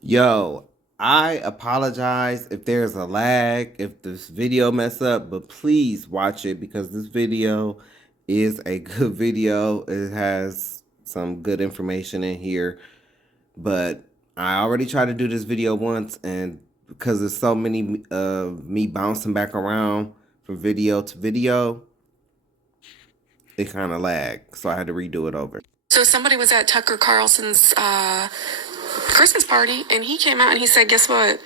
Yo, I apologize if there's a lag, if this video mess up, but please watch it because this video is a good video. It has some good information in here, but I already tried to do this video once, and because there's so many of me bouncing back around from video to video, it kind of lagged, so I had to redo it over. So somebody was at Tucker Carlson's Christmas party, and he came out and he said, guess what?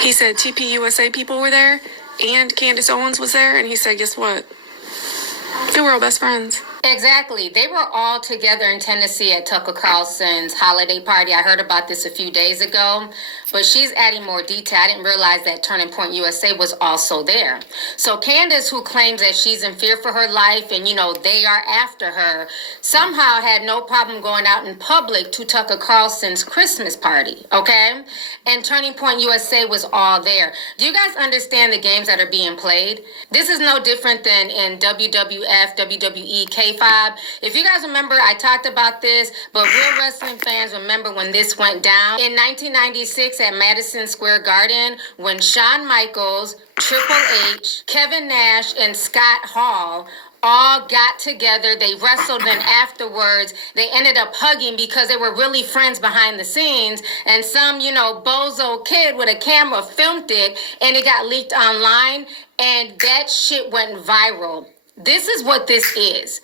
He said TPUSA people were there, and Candace Owens was there, and he said, guess what? They were all best friends. Exactly. They were all together in Tennessee at Tucker Carlson's holiday party. I heard about this a few days ago, but she's adding more detail. I didn't realize that Turning Point USA was also there. So Candace, who claims that she's in fear for her life and, they are after her, somehow had no problem going out in public to Tucker Carlson's Christmas party, okay? And Turning Point USA was all there. Do you guys understand the games that are being played? This is no different than in WWF, WWE, K5. If you guys remember, I talked about this, but real wrestling fans remember when this went down. In 1996 at Madison Square Garden, when Shawn Michaels, Triple H, Kevin Nash, and Scott Hall all got together. They wrestled, and afterwards they ended up hugging because they were really friends behind the scenes. And some, bozo kid with a camera filmed it, and it got leaked online, and that shit went viral. This is what this is.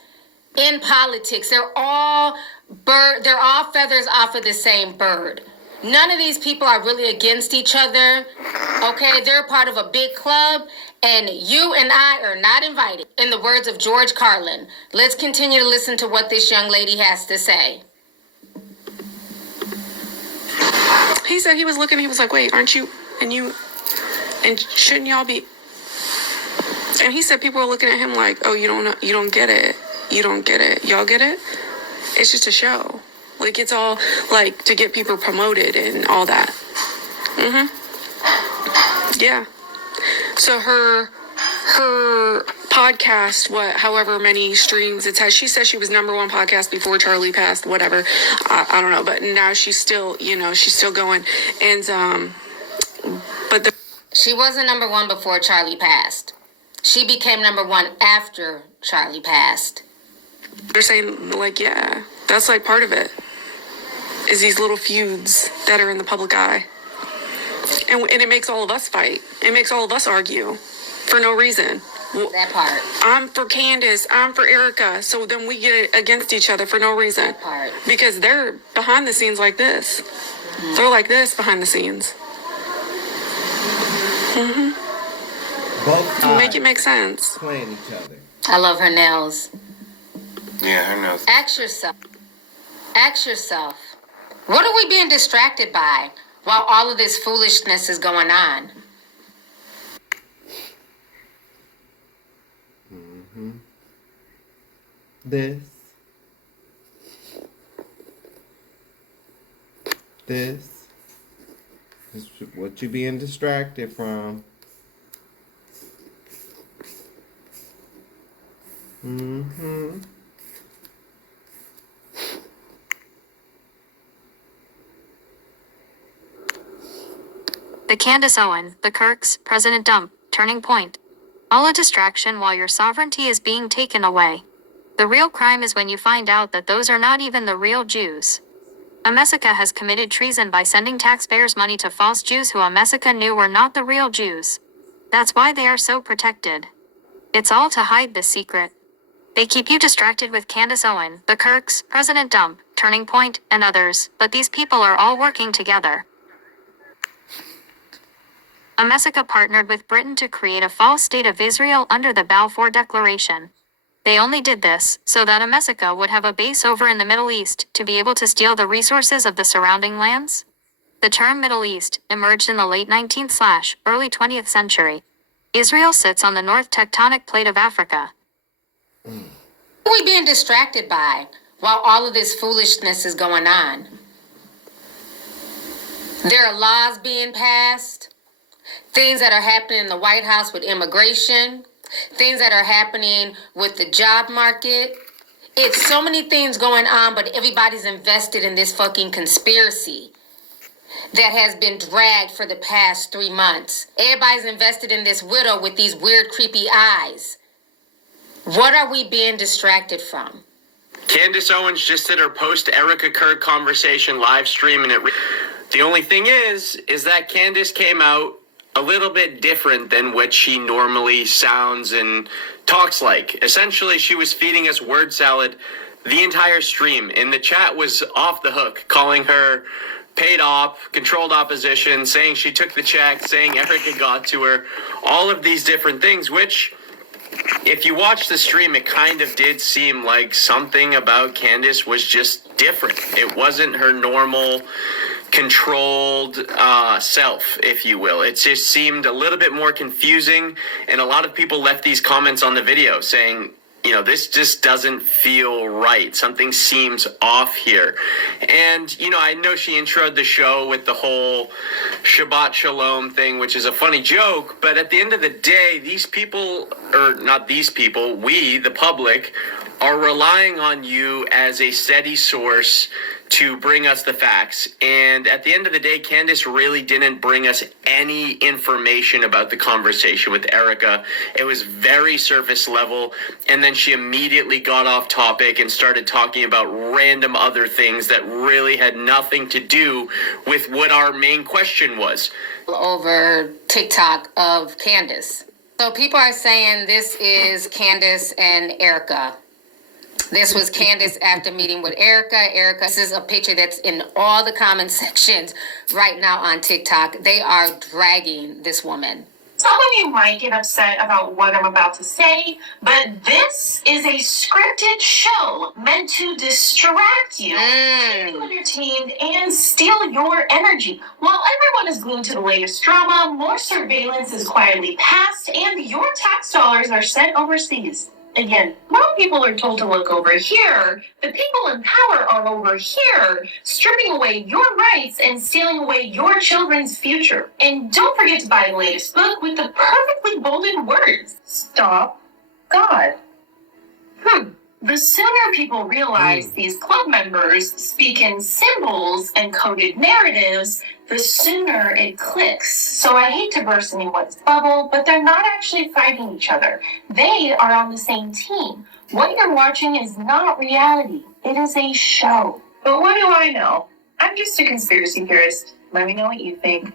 In politics, they're all feathers off of the same bird. None of these people are really against each other. Okay, they're part of a big club, and you and I are not invited. In the words of George Carlin, let's continue to listen to what this young lady has to say. He said he was looking, he was like, wait, aren't you, and shouldn't y'all be? And he said people were looking at him like, oh, you don't get it. You don't get it. Y'all get it? It's just a show. Like, it's all, like, to get people promoted and all that. Yeah. So her podcast, however many streams it has, she said she was #1 podcast before Charlie passed, whatever. I don't know. But now she's still, she's still going. And, but she wasn't #1 before Charlie passed. She became #1 after Charlie passed. They're saying, like, yeah, that's like part of it, is these little feuds that are in the public eye. And it makes all of us fight. It makes all of us argue for no reason. That part. I'm for Candace. I'm for Erica. So then we get against each other for no reason. That part. Because they're behind the scenes like this. Mm-hmm. They're like this behind the scenes. Both sides make it make sense. playing each other. I love her nails. Yeah, her nails. Ask yourself, what are we being distracted by while all of this foolishness is going on? This is what you being distracted from. The Candace Owens, the Kirks, President Dump, Turning Point. All a distraction while your sovereignty is being taken away. The real crime is when you find out that those are not even the real Jews. America has committed treason by sending taxpayers' money to false Jews who America knew were not the real Jews. That's why they are so protected. It's all to hide this secret. They keep you distracted with Candace Owens, the Kirks, President Dump, Turning Point, and others, but these people are all working together. America partnered with Britain to create a false state of Israel under the Balfour Declaration. They only did this so that America would have a base over in the Middle East to be able to steal the resources of the surrounding lands. The term Middle East emerged in the late 19th/early 20th century. Israel sits on the north tectonic plate of Africa. What are we being distracted by while all of this foolishness is going on? There are laws being passed, things that are happening in the White House with immigration, things that are happening with the job market. It's so many things going on, but everybody's invested in this fucking conspiracy. that has been dragged for the past 3 months. Everybody's invested in this widow with these weird, creepy eyes. What are we being distracted from? Candace Owens just did her post-Erica Kirk conversation live stream, and the only thing is that Candace came out a little bit different than what she normally sounds and talks like. Essentially, she was feeding us word salad the entire stream, and the chat was off the hook, calling her paid op, controlled opposition, saying she took the check, saying Erica got to her, all of these different things, which, if you watch the stream, it kind of did seem like something about Candace was just different. It wasn't her normal controlled self, if you will. It just seemed a little bit more confusing, and a lot of people left these comments on the video saying, you know, this just doesn't feel right. Something seems off here. And, you know, I know she introed the show with the whole Shabbat Shalom thing, which is a funny joke, but at the end of the day, these people, or not these people, we, the public, are relying on you as a steady source to bring us the facts. And at the end of the day, Candace really didn't bring us any information about the conversation with Erica. It was very surface level. And then she immediately got off topic and started talking about random other things that really had nothing to do with what our main question was. Over TikTok of Candace. So people are saying this is Candace and Erica. This was Candace after meeting with Erica. This is a picture that's in all the comment sections right now on TikTok. They are dragging this woman. Some of you might get upset about what I'm about to say, but this is a scripted show meant to distract you, keep you entertained, and steal your energy. While everyone is glued to the latest drama, more surveillance is quietly passed, and your tax dollars are sent overseas. Again, while people are told to look over here, the people in power are over here, stripping away your rights and stealing away your children's future. And don't forget to buy the latest book with the perfectly bolded words, "Stop God." The sooner people realize these club members speak in symbols and coded narratives, the sooner it clicks. So I hate to burst anyone's bubble, but they're not actually fighting each other. They are on the same team. What you're watching is not reality. It is a show. But what do I know? I'm just a conspiracy theorist. Let me know what you think.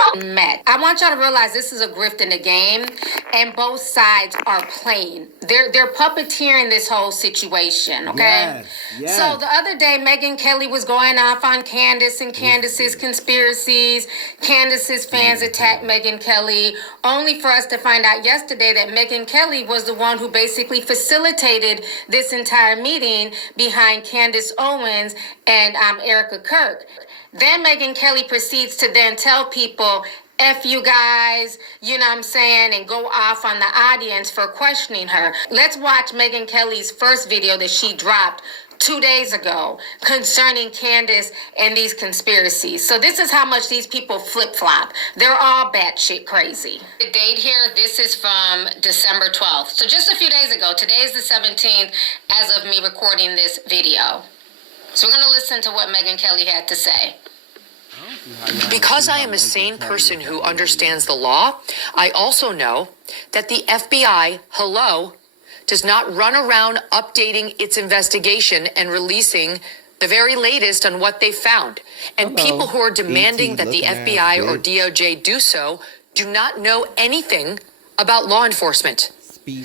I want y'all to realize this is a grift in the game, and both sides are playing. They're puppeteering this whole situation, okay? Yes. So the other day, Megyn Kelly was going off on Candace and Candace's conspiracies. Candace's fans attacked Megyn Kelly, only for us to find out yesterday that Megyn Kelly was the one who basically facilitated this entire meeting behind Candace Owens and Erica Kirk. Then Megyn Kelly proceeds to then tell people, F you guys, you know what I'm saying, and go off on the audience for questioning her. Let's watch Megyn Kelly's first video that she dropped 2 days ago concerning Candace and these conspiracies. So this is how much these people flip-flop. They're all batshit crazy. The date here, this is from December 12th. So just a few days ago. Today is the 17th as of me recording this video. So we're going to listen to what Megyn Kelly had to say. Because I am a sane person who understands the law, I also know that the FBI, does not run around updating its investigation and releasing the very latest on what they found. And people who are demanding that the FBI or DOJ do so do not know anything about law enforcement.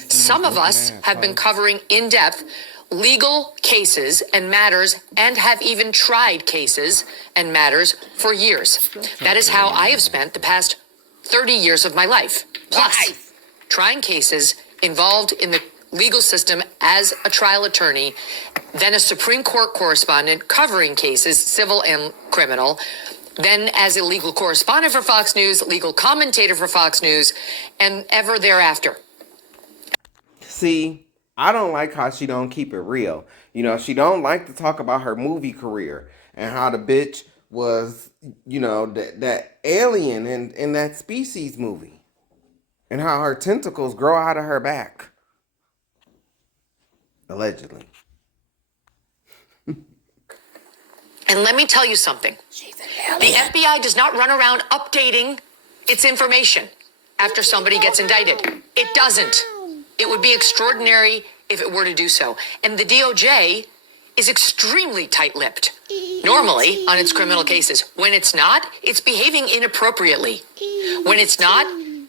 Some of us have been covering in depth legal cases and matters and have even tried cases and matters for years. That is how I have spent the past 30 years of my life. Plus, trying cases involved in the legal system as a trial attorney, then a Supreme Court correspondent covering cases, civil and criminal, then as a legal correspondent for Fox News, legal commentator for Fox News, and ever thereafter. See, I don't like how she don't keep it real. You know, she don't like to talk about her movie career and how the bitch was, you know, that alien in that Species movie. And how her tentacles grow out of her back. Allegedly. And let me tell you something. The FBI does not run around updating its information after somebody gets indicted. It doesn't. It would be extraordinary if it were to do so. And the DOJ is extremely tight-lipped, normally on its criminal cases. When it's not, it's behaving inappropriately. When it's not,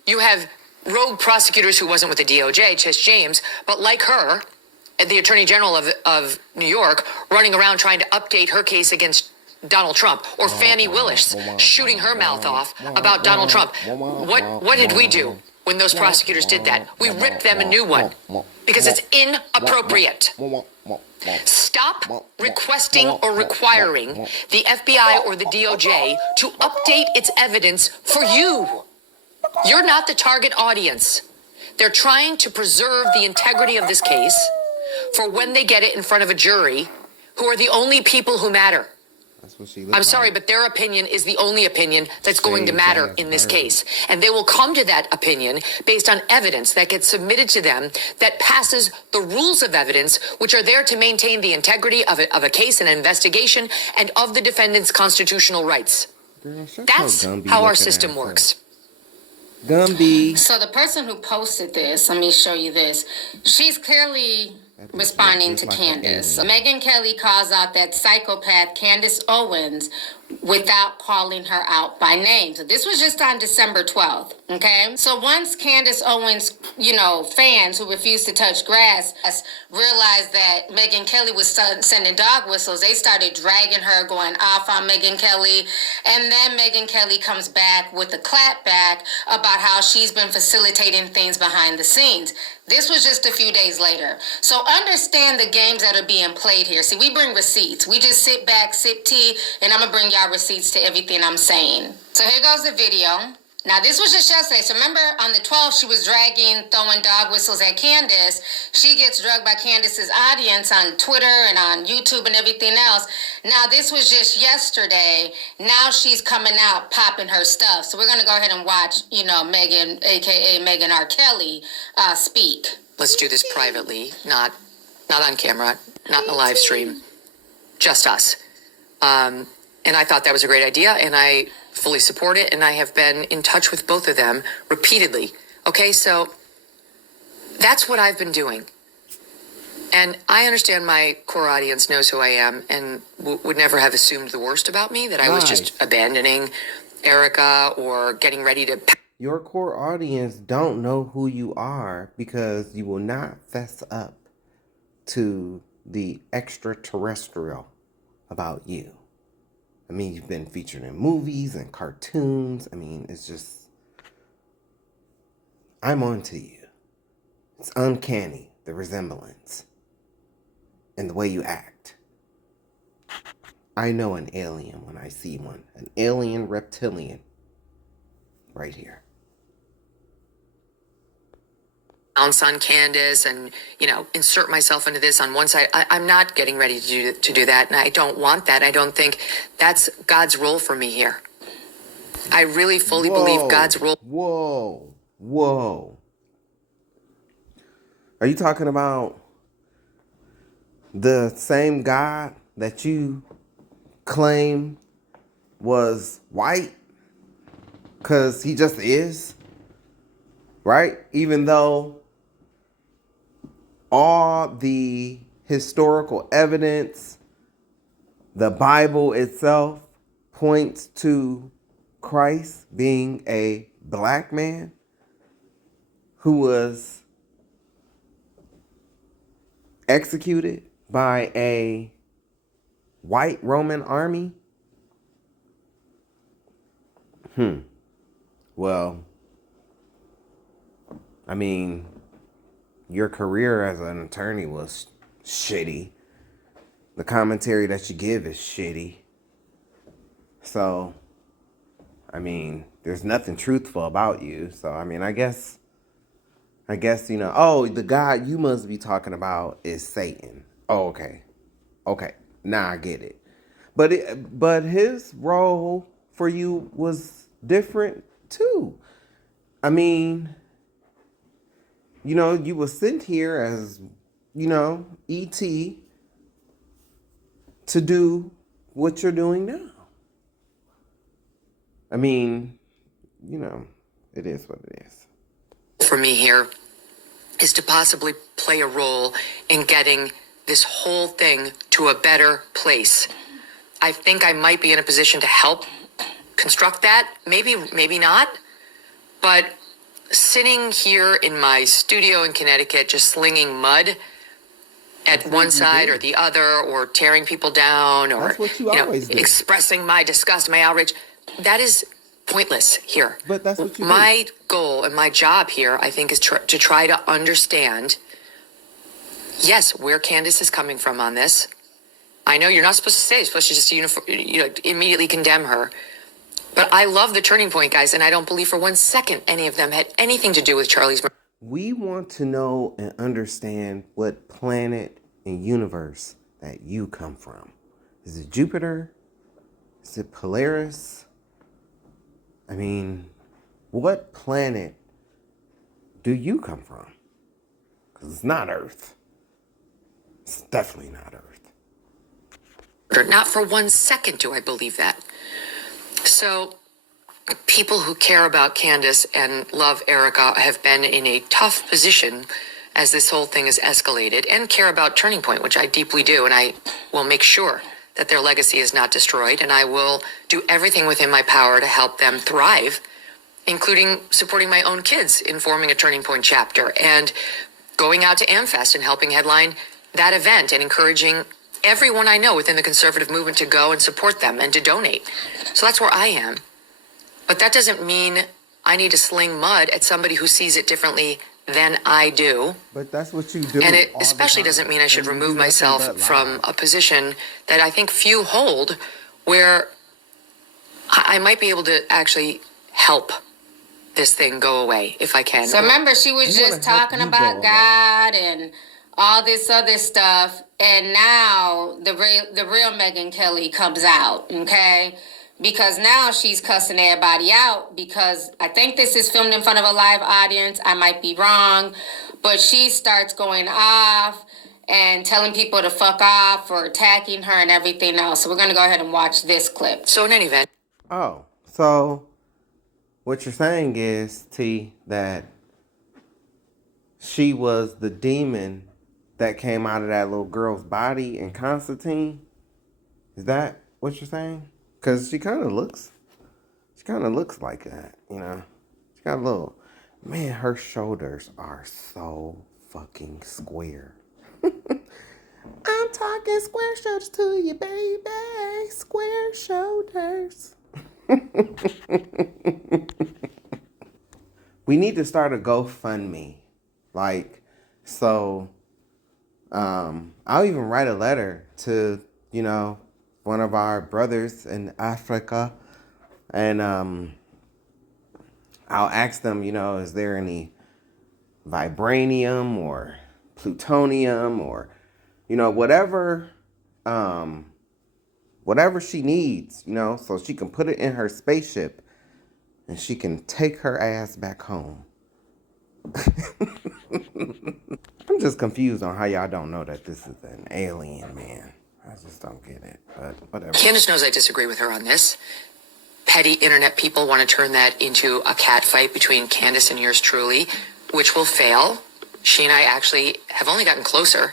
you have rogue prosecutors who wasn't with the DOJ, Chess James, but like her, the Attorney General of New York, running around trying to update her case against Donald Trump, or Fannie Willis shooting her mouth off about Donald Trump. What did we do when those prosecutors did that? We ripped them a new one because it's inappropriate. Stop requesting or requiring the FBI or the DOJ to update its evidence for you. You're not the target audience. They're trying to preserve the integrity of this case for when they get it in front of a jury who are the only people who matter. That's what she looks I'm sorry, but their opinion is the only opinion that's going to matter in this case. And they will come to that opinion based on evidence that gets submitted to them that passes the rules of evidence, which are there to maintain the integrity of a case and an investigation and of the defendant's constitutional rights. Girl, that's how our system works. Gumby. So the person who posted this, let me show you this. She's clearly responding to Candace. Megyn Kelly calls out that psychopath Candace Owens without calling her out by name. So this was just on December 12th, okay? So once Candace Owens, fans who refused to touch grass realized that Megyn Kelly was sending dog whistles, they started dragging her, going off on Megyn Kelly. And then Megyn Kelly comes back with a clap back about how she's been facilitating things behind the scenes. This was just a few days later. So understand the games that are being played here. See, we bring receipts. We just sit back, sip tea, and I'm going to bring y'all receipts to everything I'm saying. So here goes the video. Now, this was just yesterday. So remember, on the 12th, she was throwing dog whistles at Candace. She gets drugged by Candace's audience on Twitter and on YouTube and everything else. Now, this was just yesterday. Now she's coming out, popping her stuff. So we're going to go ahead and watch, Megyn, a.k.a. Megyn R. Kelly, speak. Let's do this privately, not on camera, not in a live stream, just us. And I thought that was a great idea, and I fully support it, and I have been in touch with both of them repeatedly. Okay, so that's what I've been doing. And I understand my core audience knows who I am and would never have assumed the worst about me, that I was just abandoning Erica or getting ready to... Your core audience don't know who you are because you will not fess up to the extraterrestrial about you. I mean, you've been featured in movies and cartoons. I mean, it's just... I'm on to you. It's uncanny, the resemblance. And the way you act. I know an alien when I see one. An alien reptilian. Right here. Bounce on Candace and, insert myself into this on one side. I'm not getting ready to do that, and I don't want that. I don't think that's God's role for me here. I really fully believe God's role. Whoa. Are you talking about the same God that you claim was white? Because he just is, right? Even though all the historical evidence, the Bible itself points to Christ being a black man who was executed by a white Roman army. Well, I mean, your career as an attorney was shitty. The commentary that you give is shitty. So, I mean, there's nothing truthful about you. So, I mean, I guess, the God you must be talking about is Satan. Oh, okay. Now I get it. But his role for you was different too. I mean, you were sent here as, E.T. to do what you're doing now. I mean, you know, it is what it is. For me here is to possibly play a role in getting this whole thing to a better place. I think I might be in a position to help construct that. Maybe not. But sitting here in my studio in Connecticut, just slinging mud at one side or the other, or tearing people down, or That's what you always do. expressing my disgust, my outrage, that is pointless here. But that's what you My goal and my job here, I think, is to try to understand, yes, where Candace is coming from on this. I know you're not supposed to say it. You're supposed to just immediately condemn her. But I love the Turning Point guys, and I don't believe for 1 second any of them had anything to do with Charlie's murder. We want to know and understand what planet and universe that you come from. Is it Jupiter? Is it Polaris? I mean, what planet do you come from? Because it's not Earth. It's definitely not Earth. Not for 1 second do I believe that. So people who care about Candace and love Erica have been in a tough position as this whole thing has escalated, and care about Turning Point, which I deeply do, and I will make sure that their legacy is not destroyed, and I will do everything within my power to help them thrive, including supporting my own kids in forming a Turning Point chapter, and going out to AmFest and helping headline that event, and encouraging everyone I know within the conservative movement to go and support them and to donate. So that's where I am. But that doesn't mean I need to sling mud at somebody who sees it differently than I do. But that's what you do. And it especially doesn't mean I should remove myself from a position that I think few hold, where I might be able to actually help this thing go away if I can. So remember, she was just talking about God and all this other stuff, and now the real Megyn Kelly comes out, okay? Because now she's cussing everybody out, because I think this is filmed in front of a live audience. I might be wrong, but she starts going off and telling people to fuck off for attacking her and everything else. So we're going to go ahead and watch this clip. So in any event. Oh, so what you're saying is, T, that she was the demon that came out of that little girl's body in Constantine? Is that what you're saying? Because she kind of looks like that, you know? She got a little, man, her shoulders are so fucking square. I'm talking square shoulders to you, baby. Square shoulders. We need to start a GoFundMe. Like, so, I'll even write a letter to, you know, one of our brothers in Africa, and I'll ask them, you know, is there any vibranium or plutonium or, you know, whatever she needs, you know, so she can put it in her spaceship and she can take her ass back home. I'm just confused on how y'all don't know that this is an alien, man. I just don't get it, but whatever. Candace knows I disagree with her on this. Petty internet people want to turn that into a cat fight between Candace and yours truly, which will fail. She and I actually have only gotten closer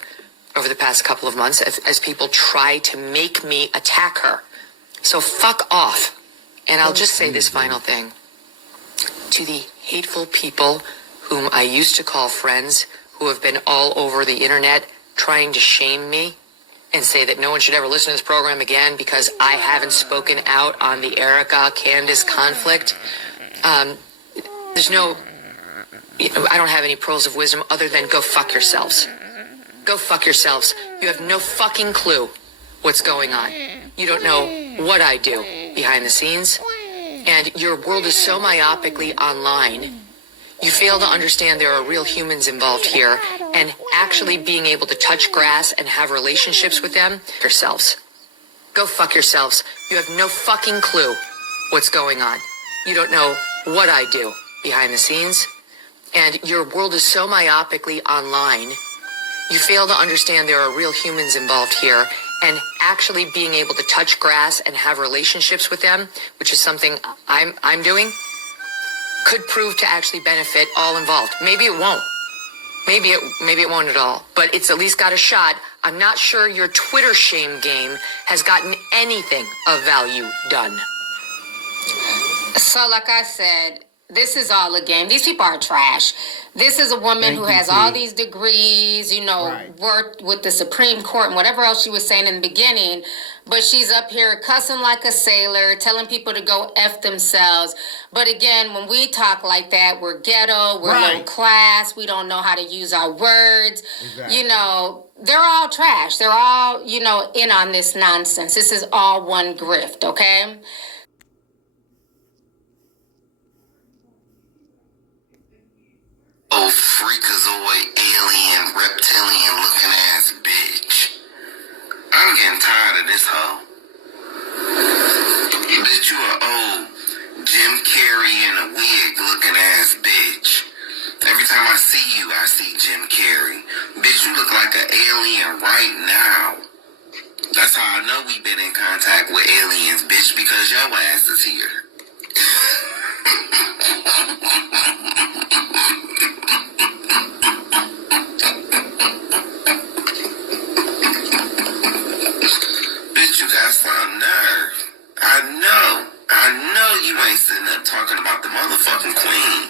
over the past couple of months as people try to make me attack her. So fuck off. And I'll just say this final thing. To the hateful people whom I used to call friends, who have been all over the internet trying to shame me and say that no one should ever listen to this program again because I haven't spoken out on the Erica-Candace conflict. There's no, I don't have any pearls of wisdom other than go fuck yourselves. Go fuck yourselves. You have no fucking clue what's going on. You don't know what I do behind the scenes. And your world is so myopically online. You fail to understand there are real humans involved here, and actually being able to touch grass and have relationships with them yourselves. Go fuck yourselves. You have no fucking clue what's going on. You don't know what I do behind the scenes. And your world is so myopically online. You fail to understand there are real humans involved here, and actually being able to touch grass and have relationships with them, which is something I'm doing, could prove to actually benefit all involved. Maybe it won't. Maybe it won't at all, but it's at least got a shot. I'm not sure your Twitter shame game has gotten anything of value done. So, like I said, this is all a game. These people are trash. This is a woman who has all these degrees, worked with the Supreme Court and whatever else she was saying in the beginning. But she's up here cussing like a sailor, telling people to go F themselves. But again, when we talk like that, we're ghetto, we're low class, we don't know how to use our words. Exactly. They're all trash. They're all, in on this nonsense. This is all one grift, okay? Oh, freakazoid, alien, reptilian looking ass bitch. I'm getting tired of this hoe. Bitch, you a old Jim Carrey in a wig looking ass bitch. Every time I see you, I see Jim Carrey. Bitch, you look like an alien right now. That's how I know we've been in contact with aliens, bitch, because your ass is here. Bitch, you got some nerve. I know you ain't sitting up talking about the motherfucking queen.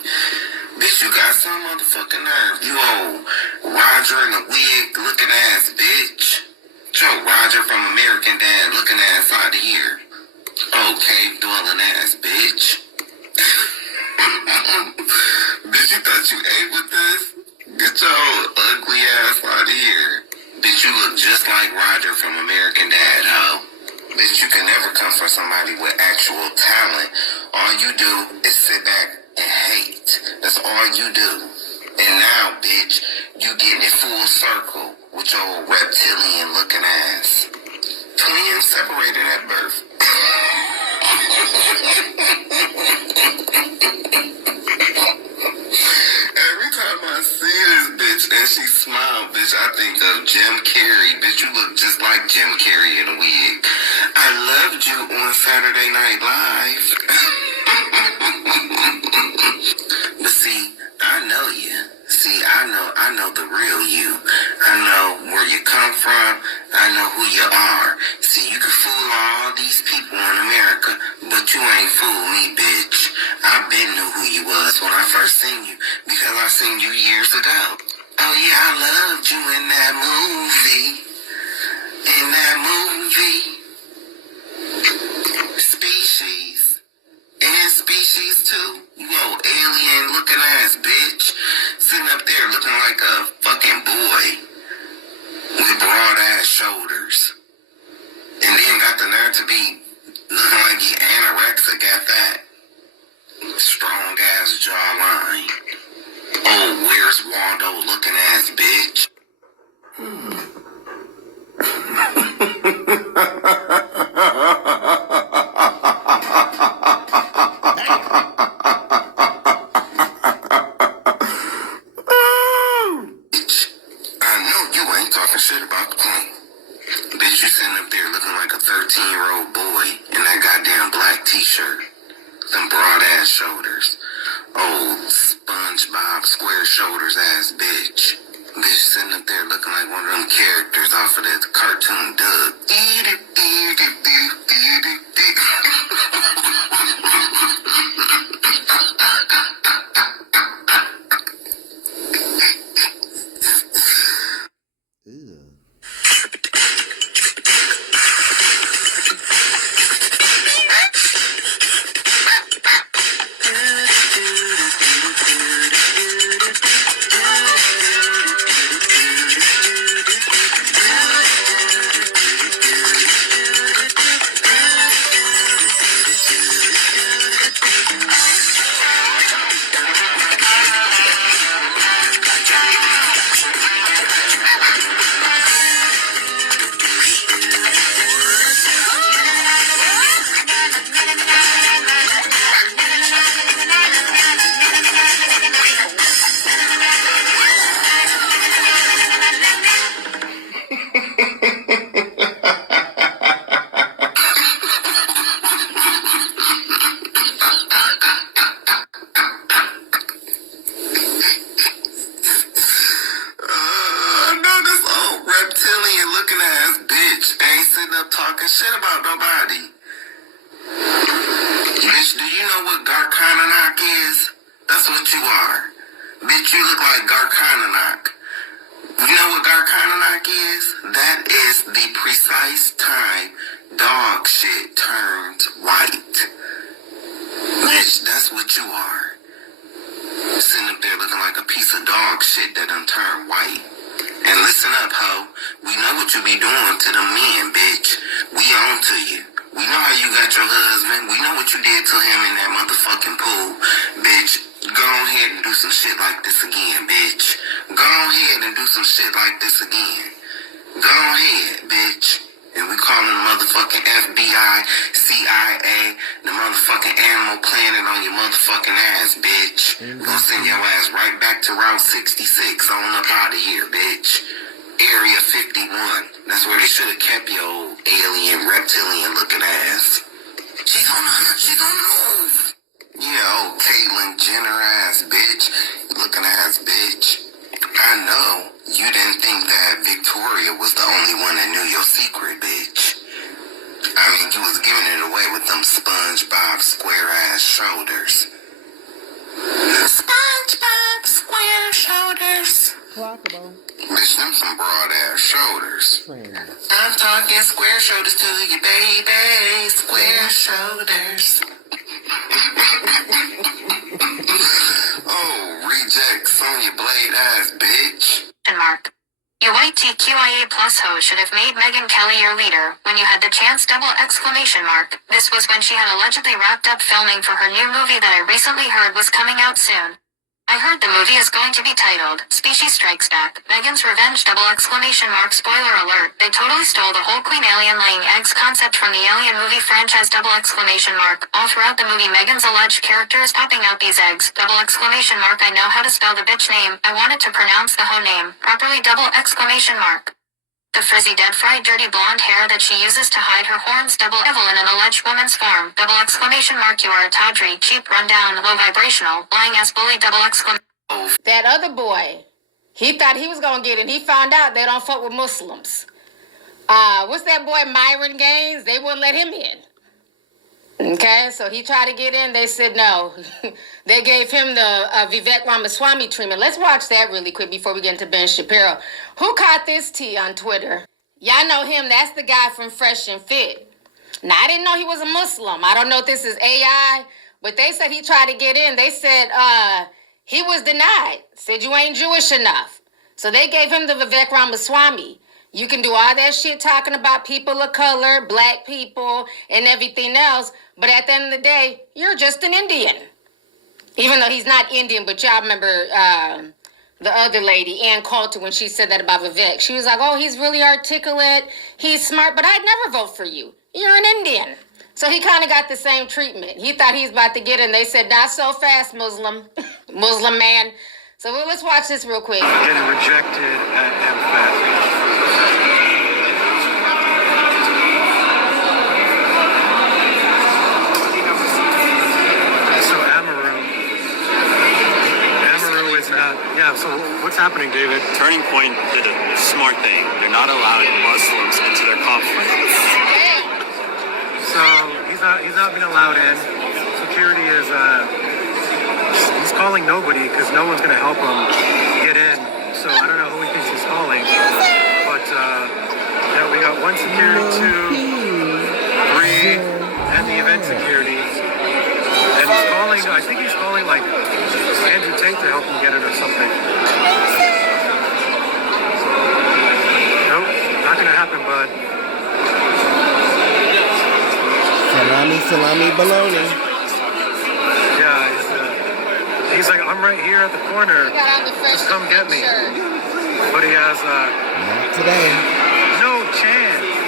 Bitch, you got some motherfucking nerve. You old Roger in a wig looking ass bitch. Joe Roger from American Dad looking ass out of here. Oh, cave dwelling ass bitch. Bitch, you thought you ate with this? Get your old ugly ass out of here. Bitch, you look just like Roger from American Dad, ho. Bitch, you can never come for somebody with actual talent. All you do is sit back and hate. That's all you do. And now, bitch, you getting it full circle with your old reptilian looking ass. Twins separated at birth. Every time I see this bitch and she smile, bitch, I think of Jim Carrey. Bitch, you look just like Jim Carrey in a wig. I loved you on Saturday Night Live. But see, I know you. See, I know the real you. I know where you come from. I know who you are. See, you can fool all these people in America, but you ain't fool me, bitch. I been knew who you was when I first seen you, because I seen you years ago. Oh yeah, I loved you in that movie. In that movie. Species. And Species 2. You old alien looking ass bitch. Sitting up there looking like a fucking boy. With broad ass shoulders. And then got the nerve to be looking like he anorexic at that. Strong ass jawline. Oh, where's Waldo looking ass bitch? I know you ain't talking shit about the queen. Bitch, you sitting up there looking like a 13-year-old boy in that goddamn black t-shirt. Them broad ass shoulders. Old SpongeBob square shoulders ass bitch. Bitch sitting up there looking like one of them characters off of that cartoon Doug. Bitch, do you know what Garkananak is? That's what you are. Bitch, you look like Garkananak. You know what Garkananak is? That is the precise time dog shit turns white. Bitch, that's what you are. Sitting up there looking like a piece of dog shit that done turned white. And listen up, ho. We know what you be doing to them men, bitch. We on to you. We know how you got your husband. We know what you did to him in that motherfucking pool. Bitch, go ahead and do some shit like this again, bitch. Go ahead and do some shit like this again. Go ahead, bitch. And we calling the motherfucking FBI, CIA, the motherfucking Animal Planet on your motherfucking ass, bitch. We're gonna send your ass right back to Route 66 on up out of here, bitch. Area 51. That's where they should have kept your old alien, reptilian looking ass. She gonna move. Yeah, old Caitlyn Jenner ass bitch. Looking ass bitch. I know you didn't think that Victoria was the only one that knew your secret, bitch. I mean, you was giving it away with them SpongeBob square-ass shoulders. SpongeBob square shoulders. Clockable. Bitch, them some broad-ass shoulders. Friends. I'm talking square shoulders to you, baby. Square shoulders. Oh, reject Sonya Blade ass bitch. Mark. You white TQIA plus hoe should have made Megyn Kelly your leader when you had the chance ! This was when she had allegedly wrapped up filming for her new movie that I recently heard was coming out soon. I heard the movie is going to be titled Species Strikes Back, Megyn's Revenge ! Spoiler alert, they totally stole the whole queen alien laying eggs concept from the Alien movie franchise ! All throughout the movie Megyn's alleged character is popping out these eggs, ! I know how to spell the bitch name, I wanted to pronounce the hoe name properly ! The frizzy dead fried dirty blonde hair that she uses to hide her horns ! Evil in an alleged woman's form ! You are a tawdry, cheap, rundown, low vibrational, lying ass bully ! That other boy, he thought he was gonna get in. He found out they don't fuck with Muslims. What's that boy Myron Gaines? They wouldn't let him in. Okay, so he tried to get in. They said no. They gave him the Vivek Ramaswamy treatment. Let's watch that really quick before we get into Ben Shapiro. Who caught this tea on Twitter? Y'all know him. That's the guy from Fresh and Fit. Now, I didn't know he was a Muslim. I don't know if this is AI, but they said he tried to get in. They said he was denied. Said you ain't Jewish enough. So they gave him the Vivek Ramaswamy. You can do all that shit talking about people of color, black people, and everything else, but at the end of the day, you're just an Indian. Even though he's not Indian, but y'all remember the other lady, Ann Coulter, when she said that about Vivek. She was like, oh, he's really articulate, he's smart, but I'd never vote for you. You're an Indian. So he kind of got the same treatment. He thought he was about to get in. They said, not so fast, Muslim. Muslim man. So let's watch this real quick. Getting rejected and fat. So what's happening, David? Turning Point did a smart thing. They're not allowing Muslims into their conference. So he's not being allowed in. Security is he's calling nobody because no one's gonna help him get in. So I don't know who he thinks he's calling. But yeah, we got one security, 2, 3, and the event security. And he's calling. I think he's calling like Andrew Tate to help him get it or something. Nope, not gonna happen, bud. Salami, baloney. Yeah, he's like, I'm right here at the corner. Just come get me. But he has not today. No chance.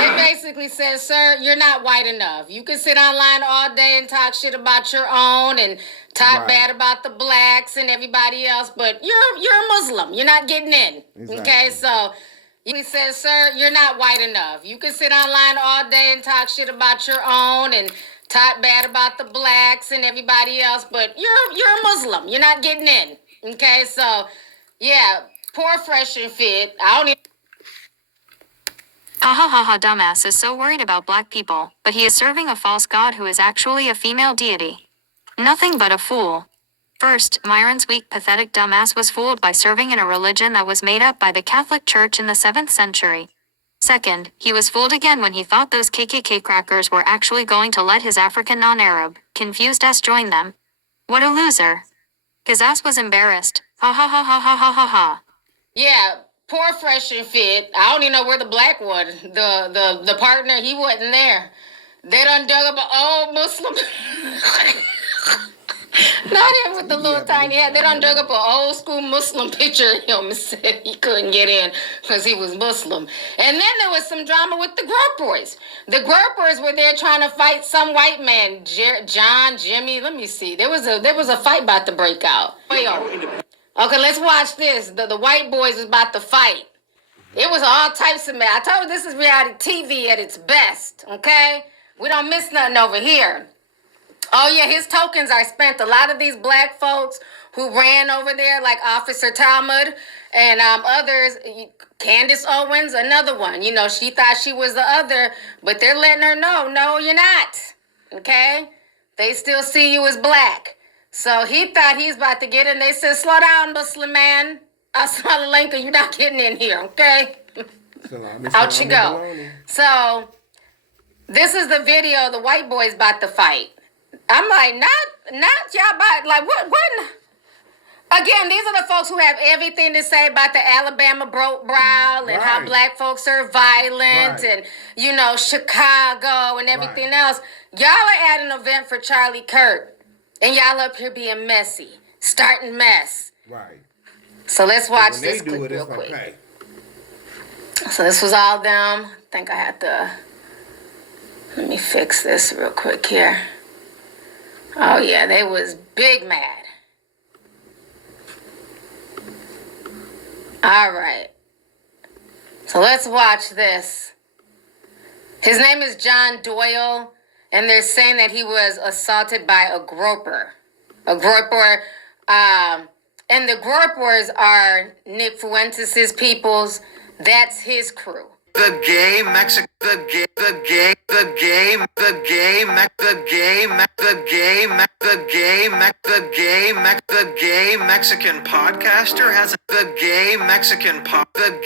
It basically says, sir, you're not white enough. You can sit online all day and talk shit about your own and talk bad about the blacks and everybody else, but you're a Muslim. You're not getting in. Exactly. Okay, so he says, sir, you're not white enough. You can sit online all day and talk shit about your own and talk bad about the blacks and everybody else, but you're a Muslim. You're not getting in. Okay, so yeah, poor Fresh and Fit. I don't even. Ha ha ha ha, dumbass is so worried about black people, but he is serving a false god who is actually a female deity. Nothing but a fool. First, Myron's weak, pathetic dumbass was fooled by serving in a religion that was made up by the Catholic Church in the 7th century. Second, he was fooled again when he thought those KKK crackers were actually going to let his African non-Arab, confused ass join them. What a loser. His ass was embarrassed. Ha ha ha ha ha ha ha ha. Yeah, poor Fresh and Fit. I don't even know where the black one, the partner, he wasn't there. They done dug up an old Muslim. Not him with the little tiny hat. They done dug up an old school Muslim picture of him and said he couldn't get in because he was Muslim. And then there was some drama with the Gropers. The Gropers were there trying to fight some white man, Jimmy. Let me see. There was a fight about to break out. Okay, let's watch this. The white boys was about to fight. It was all types of mess. I told you this is reality TV at its best, okay? We don't miss nothing over here. Oh, yeah, his tokens are spent. A lot of these black folks who ran over there, like Officer Talmud and others, Candace Owens, another one. You know, she thought she was the other, but they're letting her know, no, you're not, okay? They still see you as black. So he thought he's about to get in. They said, slow down, Muslim man. Assalamu alaikum, you're not getting in here, okay? Out you go. So this is the video the white boys about to fight. I'm like, not y'all about, like, what? Again, these are the folks who have everything to say about the Alabama broke brow and how black folks are violent and, you know, Chicago and everything else. Y'all are at an event for Charlie Kirk. And y'all up here being messy, starting mess. Right. So let's watch this clip real quick. Okay. So this was all them. I think I had to, let me fix this real quick here. Oh yeah, they was big mad. All right. So let's watch this. His name is John Doyle. And they're saying that he was assaulted by a groper. And the gropers are Nick Fuentes' peoples. That's his crew. The gay Mexican, the gay Mexican podcaster has the gay Mexican podcaster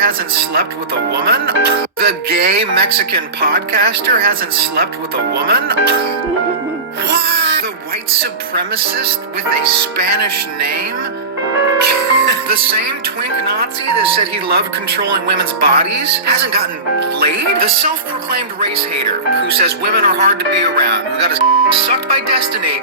hasn't slept with a woman. The gay Mexican podcaster hasn't slept with a woman. What? The white supremacist with a Spanish name? The same twink Nazi that said he loved controlling women's bodies hasn't gotten laid? The self-proclaimed race hater who says women are hard to be around, who got his sucked by destiny,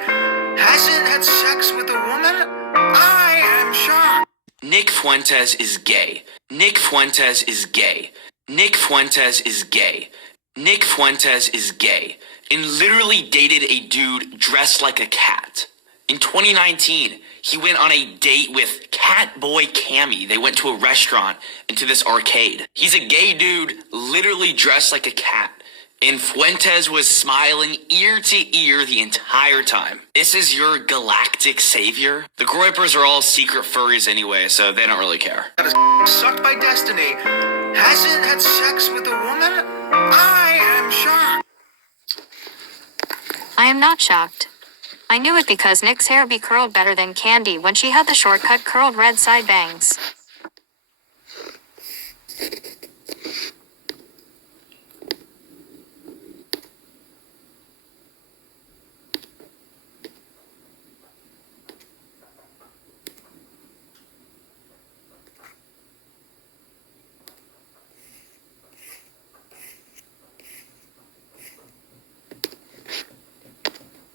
hasn't had sex with a woman? I am shocked. Nick Fuentes is gay. Nick Fuentes is gay. Nick Fuentes is gay. Nick Fuentes is gay. And literally dated a dude dressed like a cat. In 2019, he went on a date with Catboy Cammy. They went to a restaurant and to this arcade. He's a gay dude, literally dressed like a cat. And Fuentes was smiling ear to ear the entire time. This is your galactic savior? The Groypers are all secret furries anyway, so they don't really care. Sucked by destiny, hasn't had sex with a woman? I am shocked. I am not shocked. I knew it because Nick's hair be curled better than Candy when she had the shortcut curled red side bangs.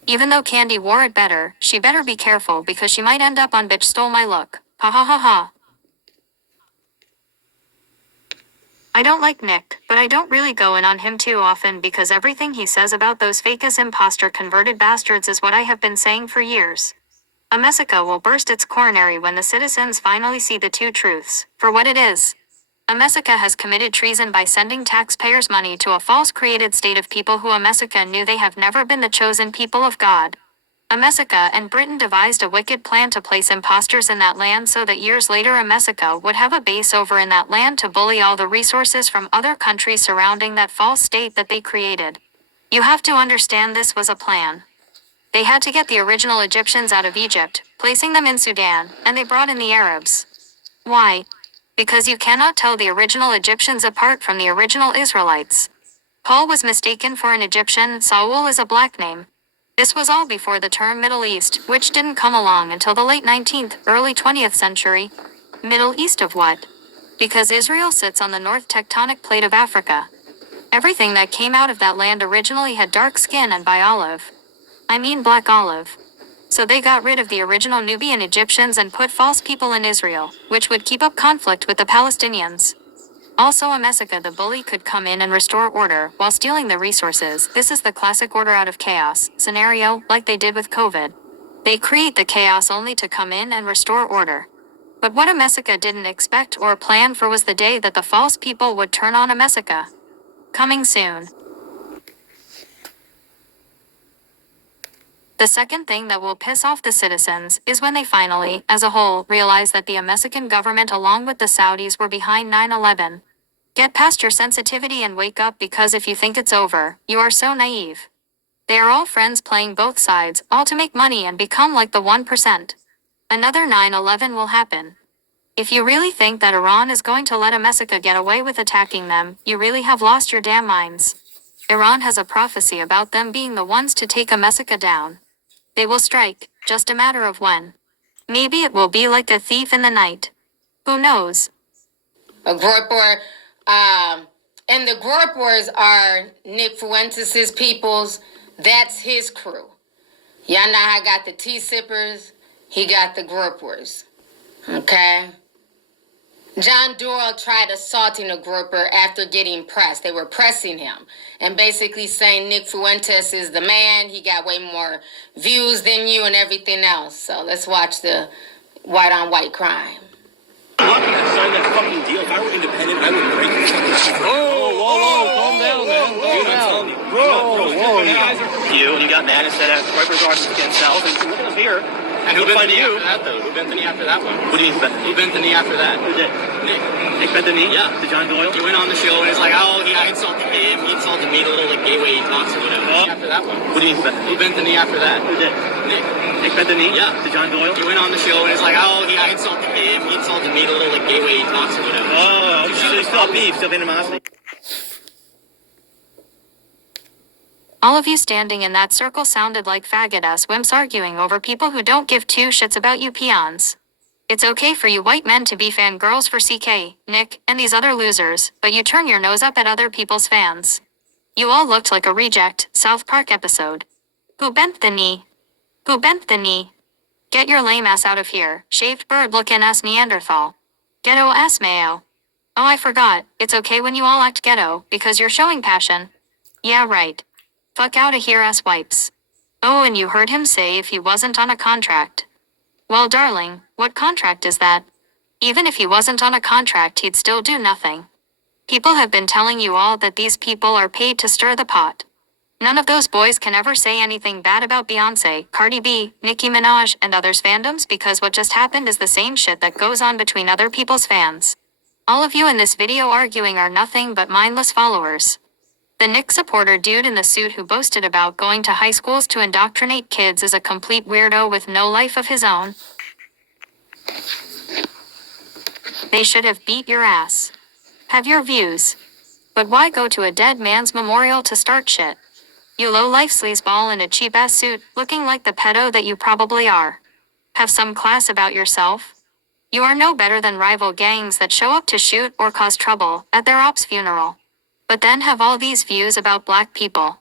Even though Candy wore it better, she better be careful because she might end up on bitch stole my look. Ha ha ha ha. I don't like Nick, but I don't really go in on him too often because everything he says about those fake-ass imposter converted bastards is what I have been saying for years. America will burst its coronary when the citizens finally see the two truths, for what it is. America has committed treason by sending taxpayers' money to a false created state of people who America knew they have never been the chosen people of God. America and Britain devised a wicked plan to place imposters in that land so that years later America would have a base over in that land to bully all the resources from other countries surrounding that false state that they created. You have to understand this was a plan. They had to get the original Egyptians out of Egypt, placing them in Sudan, and they brought in the Arabs. Why? Because you cannot tell the original Egyptians apart from the original Israelites. Paul was mistaken for an Egyptian, Saul is a black name. This was all before the term Middle East, which didn't come along until the late 19th, early 20th century. Middle East of what? Because Israel sits on the north tectonic plate of Africa. Everything that came out of that land originally had dark skin and black olive. So they got rid of the original Nubian Egyptians and put false people in Israel, which would keep up conflict with the Palestinians. Also America the bully could come in and restore order while stealing the resources. This is the classic order out of chaos scenario, like they did with COVID. They create the chaos only to come in and restore order. But what America didn't expect or plan for was the day that the false people would turn on America. Coming soon. The second thing that will piss off the citizens is when they finally, as a whole, realize that the American government along with the Saudis were behind 9/11. Get past your sensitivity and wake up, because if you think it's over, you are so naive. They are all friends playing both sides, all to make money and become like the 1%. Another 9/11 will happen. If you really think that Iran is going to let America get away with attacking them, you really have lost your damn minds. Iran has a prophecy about them being the ones to take America down. They will strike, just a matter of when. Maybe it will be like a thief in the night. Who knows? A Groyper, and the Groypers are Nick Fuentes' peoples. That's his crew. Y'all know how I got the tea sippers, he got the Groypers. Okay? John Doyle tried assaulting a Groyper after getting pressed. They were pressing him and basically saying Nick Fuentes is the man. He got way more views than you and everything else. So let's watch the white on white crime. I'm not going to sign that fucking deal. If I were independent, I would break this fucking shit. Whoa, calm down, man. Dude, I'm telling you. Bro, you guys are you, and you got mad and said Groypers are against cells, and look at us here. And who bent the knee after that, though? Who bent the knee after that one? What do you mean, who bent the knee after that? Who did? Nick. Nick bent the knee? Yeah. To John Doyle? He went on the show and he's like, oh, I insulted him. He insulted me, the little like gay way he talks or whatever. After that one. What do you mean, who bent the knee after that? Who did? Nick. Nick bent the knee? Yeah. To John Doyle? He went on the show and he's like, oh, I insulted him. He insulted me, the little like gay way he talks or whatever. Oh, so you still have beef, still animosity. All of you standing in that circle sounded like faggot-ass wimps arguing over people who don't give two shits about you peons. It's okay for you white men to be fangirls for CK, Nick, and these other losers, but you turn your nose up at other people's fans. You all looked like a reject South Park episode. Who bent the knee? Who bent the knee? Get your lame ass out of here, shaved bird looking ass Neanderthal. Ghetto ass mayo. Oh, I forgot, it's okay when you all act ghetto, because you're showing passion. Yeah, right. Fuck outta here, ass wipes. Oh, and you heard him say if he wasn't on a contract. Well, darling, what contract is that? Even if he wasn't on a contract, he'd still do nothing. People have been telling you all that these people are paid to stir the pot. None of those boys can ever say anything bad about Beyonce, Cardi B, Nicki Minaj, and others' fandoms, because what just happened is the same shit that goes on between other people's fans. All of you in this video arguing are nothing but mindless followers. The Nick supporter dude in the suit who boasted about going to high schools to indoctrinate kids is a complete weirdo with no life of his own. They should have beat your ass. Have your views. But why go to a dead man's memorial to start shit? You low-life sleazeball in a cheap-ass suit, looking like the pedo that you probably are. Have some class about yourself. You are no better than rival gangs that show up to shoot or cause trouble at their ops funeral. But then have all these views about black people.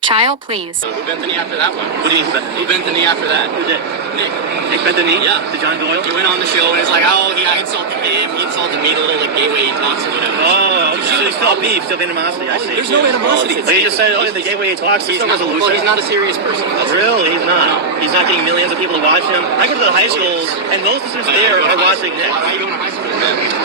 Child, please. Who bent the knee after that one? What do you mean, who bent the knee after that? Who did? Nick Bethany? Yeah. To John Doyle? He went on the show and it's like, oh, I insulted him, he insulted me, the little like gateway talks or whatever. Oh, so there's still beef, still animosity, I see. There's no animosity. But he just said, the gateway talks, he's no resolution. Well, he's not a serious person. Really? He's not. He's not getting millions of people to watch him. I go to the high schools, and most of the students there are watching Nick. Why are you going to high school?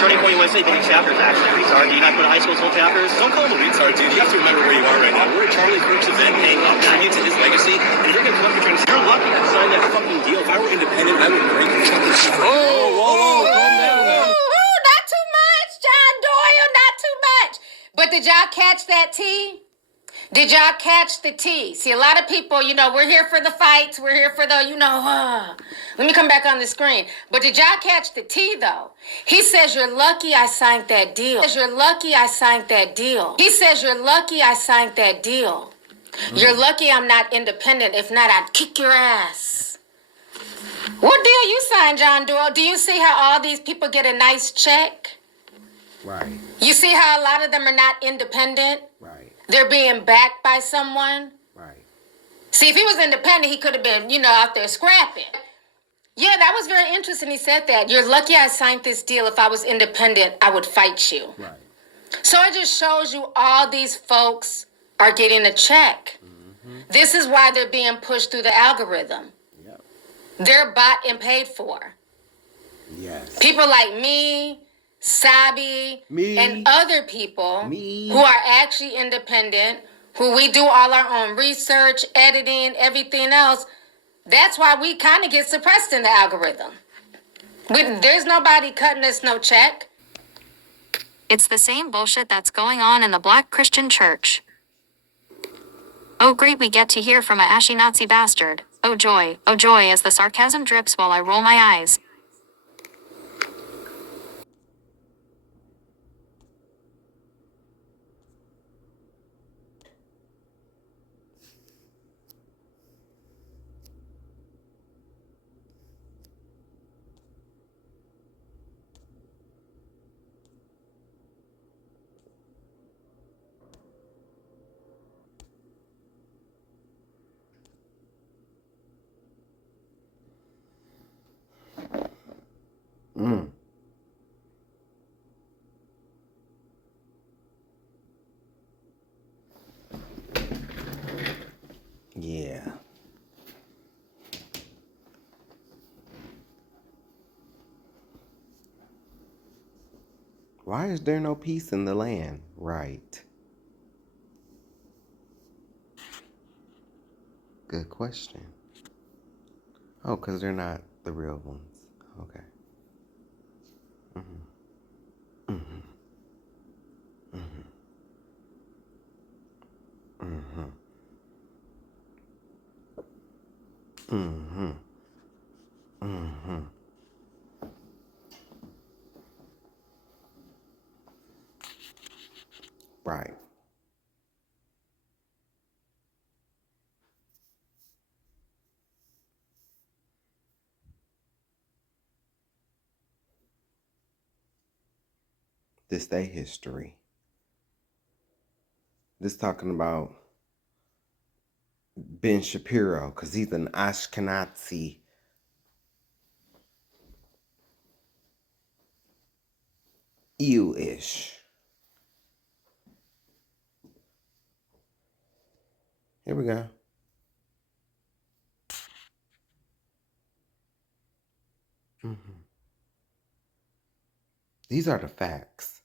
Turning Point USA, getting chapters, actually. Retard. Do you not go to high schools, whole chapters? Don't call him a retard, dude. You have to remember where you are right now. We're at Charlie Kirk's event paying tribute to his legacy, and you're going to come for trying to... You're lucky I signed that fucking deal. If I were independent, I would break your fucking... Whoa, calm down, man. Not too much, John Doyle, not too much. But did y'all catch that tea? Did y'all catch the tea? See, a lot of people, we're here for the fights. We're here for the, let me come back on the screen. But did y'all catch the tea, though? He says, you're lucky I signed that deal. He says, you're lucky I signed that deal. He says, you're lucky I signed that deal. You're lucky I'm not independent. If not, I'd kick your ass. What deal you signed, John Doyle? Do you see how all these people get a nice check? Right. You see how a lot of them are not independent? Right. They're being backed by someone. Right. See, if he was independent, he could have been, out there scrapping. Yeah, that was very interesting. He said that. You're lucky I signed this deal. If I was independent, I would fight you. Right. So it just shows you all these folks are getting a check. Mm-hmm. This is why they're being pushed through the algorithm. Yep. They're bought and paid for. Yes. People like me, Sabi, and other people who are actually independent, who we do all our own research, editing, everything else. That's why we kind of get suppressed in the algorithm. There's nobody cutting us no check. It's the same bullshit that's going on in the Black Christian church. Oh great, we get to hear from a ashy Nazi bastard. Oh joy, as the sarcasm drips while I roll my eyes. Yeah. Why is there no peace in the land? Right. Good question. Oh, because they're not the real ones. Okay. Mm-hmm. Mm-hmm. Mm-hmm. Mm-hmm. Mm-hmm. Right. This day history. This talking about Ben Shapiro, because he's an Ashkenazi Ew-ish. Here we go. Mm-hmm. These are the facts.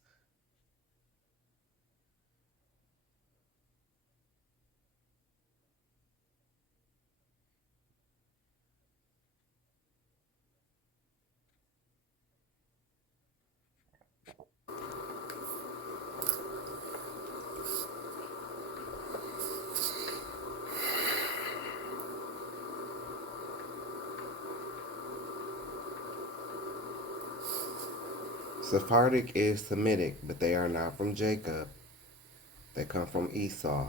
Sephardic is Semitic, but they are not from Jacob. They come from Esau.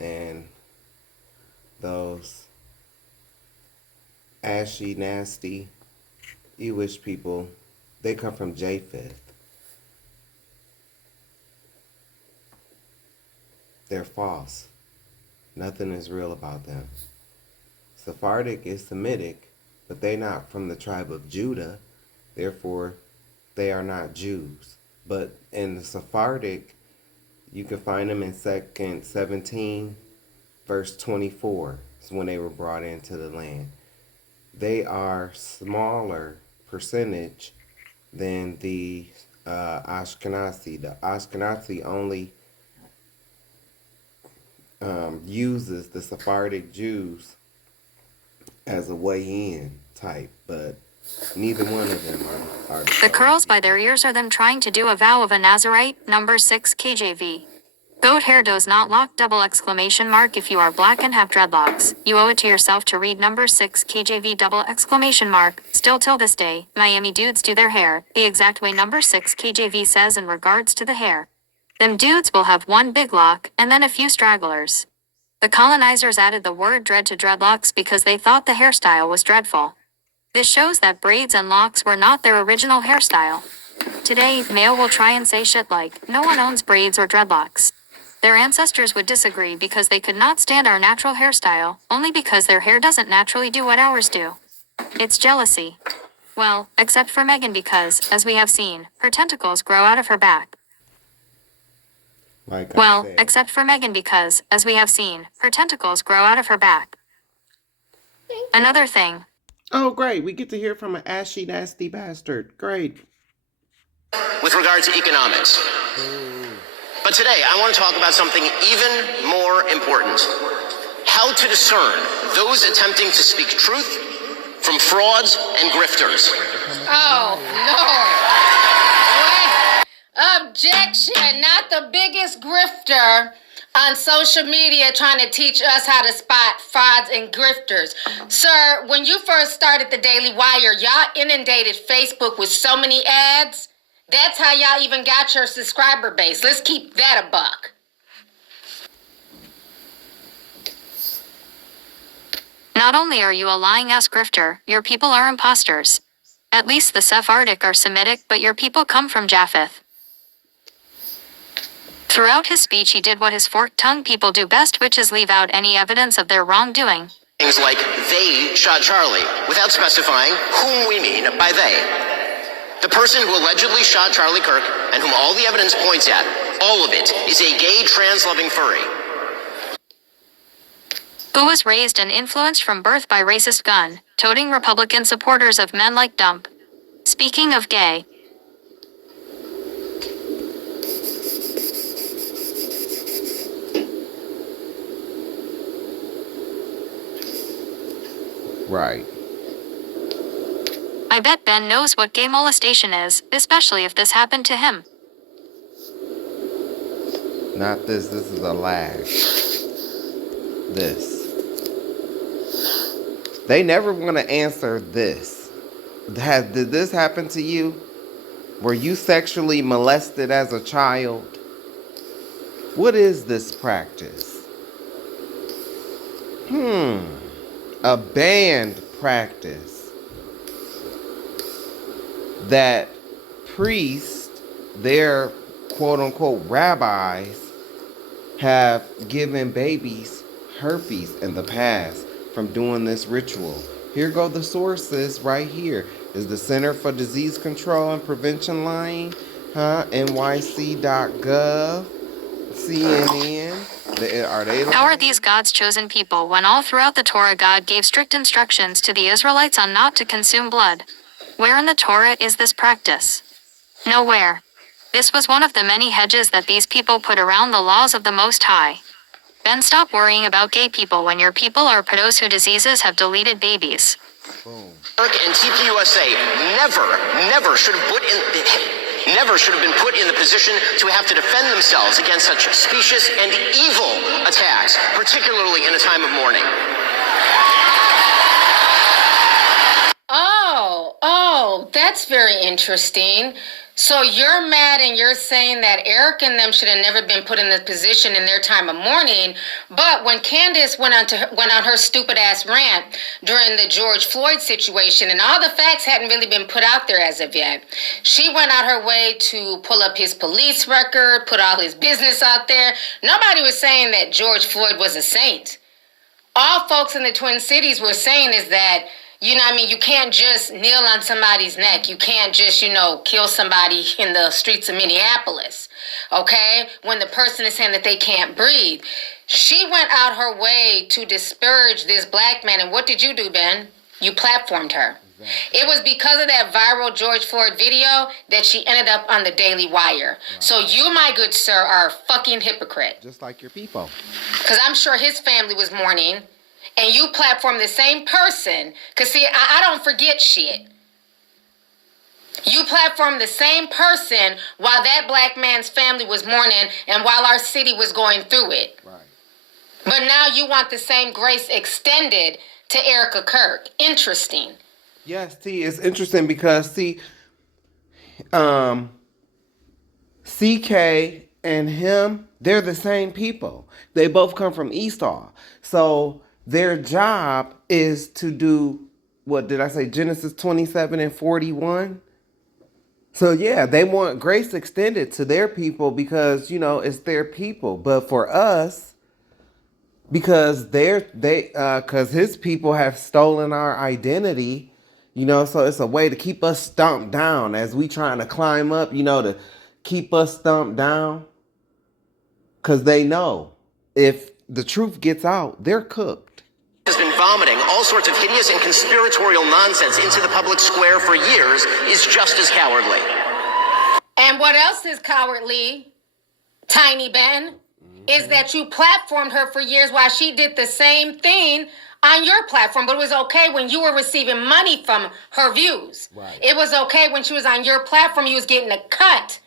And those ashy, nasty, Ewish people, they come from Japheth. They're false. Nothing is real about them. Sephardic is Semitic, but they're not from the tribe of Judah. Therefore, they are not Jews. But in the Sephardic, you can find them in 2 17, verse 24. Is when they were brought into the land. They are smaller percentage than the Ashkenazi. The Ashkenazi only uses the Sephardic Jews as a way-in type, but neither one of them are The curls by their ears are them trying to do a vow of a Nazarite, number 6 KJV. Goat hair does not lock, double exclamation mark. If you are black and have dreadlocks, you owe it to yourself to read number 6 KJV, double exclamation mark. Still till this day, Miami dudes do their hair the exact way number 6 KJV says in regards to the hair. Them dudes will have one big lock and then a few stragglers. The colonizers added the word dread to dreadlocks because they thought the hairstyle was dreadful. This shows that braids and locks were not their original hairstyle. Today, male will try and say shit like, no one owns braids or dreadlocks. Their ancestors would disagree because they could not stand our natural hairstyle, only because their hair doesn't naturally do what ours do. It's jealousy. Well, except for Megyn because, as we have seen, her tentacles grow out of her back. Except for Megyn because, as we have seen, her tentacles grow out of her back. Another thing. Oh, great. We get to hear from an ashy, nasty bastard. Great. With regard to economics. But today, I want to talk about something even more important. How to discern those attempting to speak truth from frauds and grifters. Oh, Lord. Wait. Objection, not the biggest grifter on social media trying to teach us how to spot frauds and grifters. Sir, when you first started the Daily Wire, y'all inundated Facebook with so many ads. That's how y'all even got your subscriber base. Let's keep that a buck. Not only are you a lying-ass grifter, your people are imposters. At least the Sephardic are Semitic, but your people come from Japheth. Throughout his speech he did what his forked-tongued people do best, which is leave out any evidence of their wrongdoing. Things like, they shot Charlie, without specifying whom we mean by they. The person who allegedly shot Charlie Kirk, and whom all the evidence points at, all of it, is a gay, trans-loving furry. Who was raised and influenced from birth by racist gun-toting Republican supporters of men like Dump. Speaking of gay. Right. I bet Ben knows what gay molestation is, especially if this happened to him. Not this. This is a lag. This. They never want to answer this. Did this happen to you? Were you sexually molested as a child? What is this practice? A banned practice that priests, their quote-unquote rabbis, have given babies herpes in the past from doing this ritual. Here go the sources right here. Is the Center for Disease Control and Prevention lying? NYC.gov, CNN. Are they lying? How are these God's chosen people when all throughout the Torah God gave strict instructions to the Israelites on not to consume blood? Where in the Torah is this practice? Nowhere. This was one of the many hedges that these people put around the laws of the Most High. Ben, stop worrying about gay people when your people are pedos whose diseases have deleted babies. Boom. And TPUSA never should have been put in the position to have to defend themselves against such specious and evil attacks, particularly in a time of mourning. Oh, that's very interesting. So you're mad and you're saying that Eric and them should have never been put in this position in their time of mourning. But when Candace went on her stupid ass rant during the George Floyd situation, and all the facts hadn't really been put out there as of yet, she went out her way to pull up his police record, put all his business out there. Nobody was saying that George Floyd was a saint. all folks in the Twin Cities were saying is that, you know what I mean, you can't just kneel on somebody's neck. You can't just, kill somebody in the streets of Minneapolis, okay? When the person is saying that they can't breathe. She went out her way to disparage this black man, and what did you do, Ben? You platformed her. It was because of that viral George Floyd video that she ended up on the Daily Wire. Right. So you, my good sir, are a fucking hypocrite. Just like your people. Because I'm sure his family was mourning, and you platformed the same person. Because, see, I don't forget shit. You platformed the same person while that black man's family was mourning and while our city was going through it. Right. But now you want the same grace extended to Erica Kirk. Interesting. Yes, T, it's interesting because, CK and him, they're the same people. They both come from Esau. So their job is to do, what did I say, Genesis 27 and 41? So yeah, they want grace extended to their people because, it's their people. But for us, because because his people have stolen our identity, so it's a way to keep us stomped down as we trying to climb up, to keep us stomped down. Because they know if the truth gets out, they're cooked. Has been vomiting all sorts of hideous and conspiratorial nonsense into the public square for years is just as cowardly. And what else is cowardly, Tiny Ben, is that you platformed her for years while she did the same thing on your platform, but it was okay when you were receiving money from her views. Right. It was okay when she was on your platform, you was getting a cut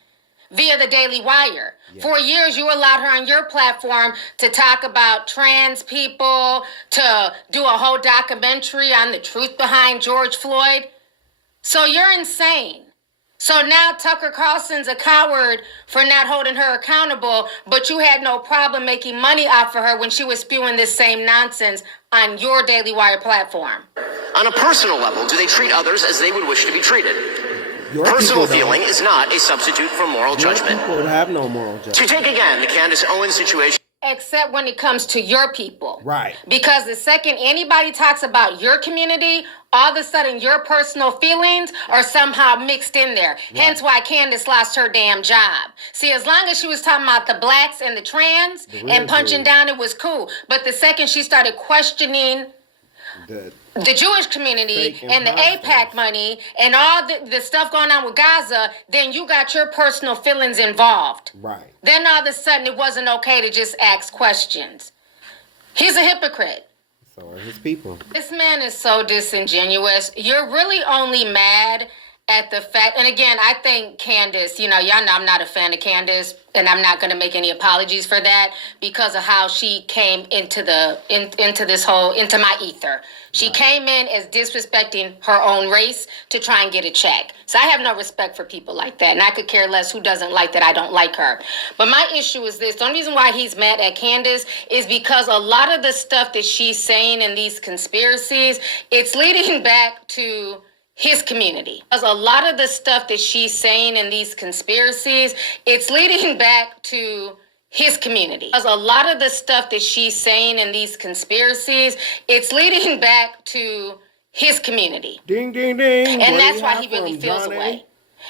via the Daily Wire. Yeah. For years, you allowed her on your platform to talk about trans people, to do a whole documentary on the truth behind George Floyd. So you're insane. So now Tucker Carlson's a coward for not holding her accountable, but you had no problem making money off of her when she was spewing this same nonsense on your Daily Wire platform. On a personal level, do they treat others as they would wish to be treated? Your personal feeling is not a substitute for moral judgment. People would have no moral judgment. To take again the Candace Owens situation. Except when it comes to your people. Right. Because the second anybody talks about your community, all of a sudden your personal feelings are somehow mixed in there. Right. Hence why Candace lost her damn job. See, as long as she was talking about the blacks and the trans and punching down, it was cool. But the second she started questioning the Jewish community and the AIPAC money and all the stuff going on with Gaza, then you got your personal feelings involved. Right. Then all of a sudden it wasn't okay to just ask questions. He's a hypocrite. So are his people. This man is so disingenuous. You're really only mad at the fact, and again, I think Candace, y'all know I'm not a fan of Candace, and I'm not going to make any apologies for that because of how she came into into my ether. She came in as disrespecting her own race to try and get a check. So I have no respect for people like that, and I could care less who doesn't like that. I don't like her. But my issue is this. The only reason why he's mad at Candace is because a lot of the stuff that she's saying in these conspiracies, it's leading back to his community. Because a lot of the stuff that she's saying in these conspiracies, it's leading back to his community. Because a lot of the stuff that she's saying in these conspiracies, it's leading back to his community. Ding, ding, ding. And that's why he really feels away.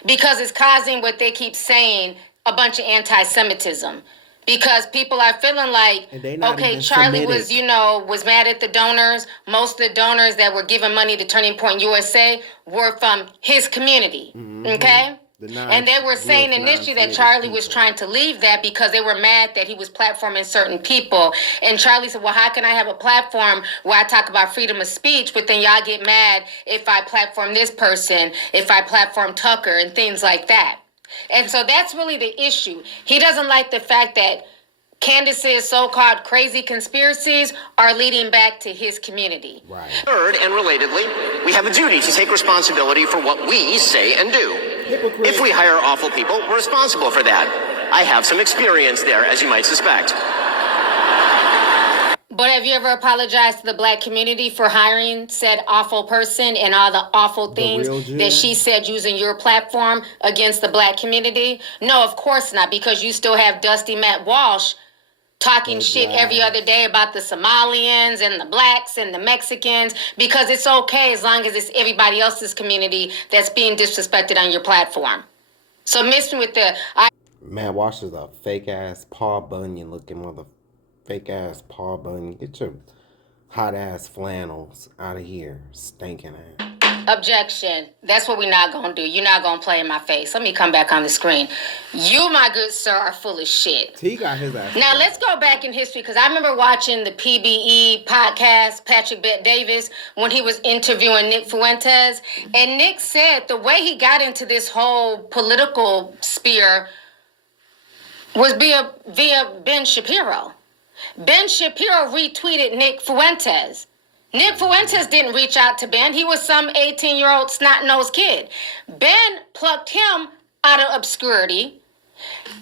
Because it's causing what they keep saying, a bunch of anti-Semitism. Because people are feeling like, okay, Charlie was mad at the donors. Most of the donors that were giving money to Turning Point USA were from his community, okay? And they were saying initially that Charlie was trying to leave that because they were mad that he was platforming certain people. And Charlie said, well, how can I have a platform where I talk about freedom of speech, but then y'all get mad if I platform this person, if I platform Tucker and things like that. And so that's really the issue. He doesn't like the fact that Candace's so-called crazy conspiracies are leading back to his community. Right. Third, and relatedly, we have a duty to take responsibility for what we say and do. Hypocrite. If we hire awful people, we're responsible for that. I have some experience there, as you might suspect. But have you ever apologized to the black community for hiring said awful person and all the awful things that she said using your platform against the black community? No, of course not, because you still have Dusty Matt Walsh talking shit every other day about the Somalians and the blacks and the Mexicans, because it's okay as long as it's everybody else's community that's being disrespected on your platform. So mixing with the Man, Wash is a fake ass Paul Bunyan looking mother. Fake ass Paul Bunyan. Get your hot ass flannels out of here, stinking ass. objection. That's what we're not gonna do. You're not gonna play in my face. Let me come back on the screen. You, my good sir, are full of shit. He got his ass. Now let's go back in history, because I remember watching the PBE podcast, Patrick Bet Davis, when he was interviewing Nick Fuentes, and Nick said the way he got into this whole political sphere was via Ben Shapiro. Ben Shapiro retweeted Nick Fuentes. Nick Fuentes didn't reach out to Ben. He was some 18-year-old snot-nosed kid. Ben plucked him out of obscurity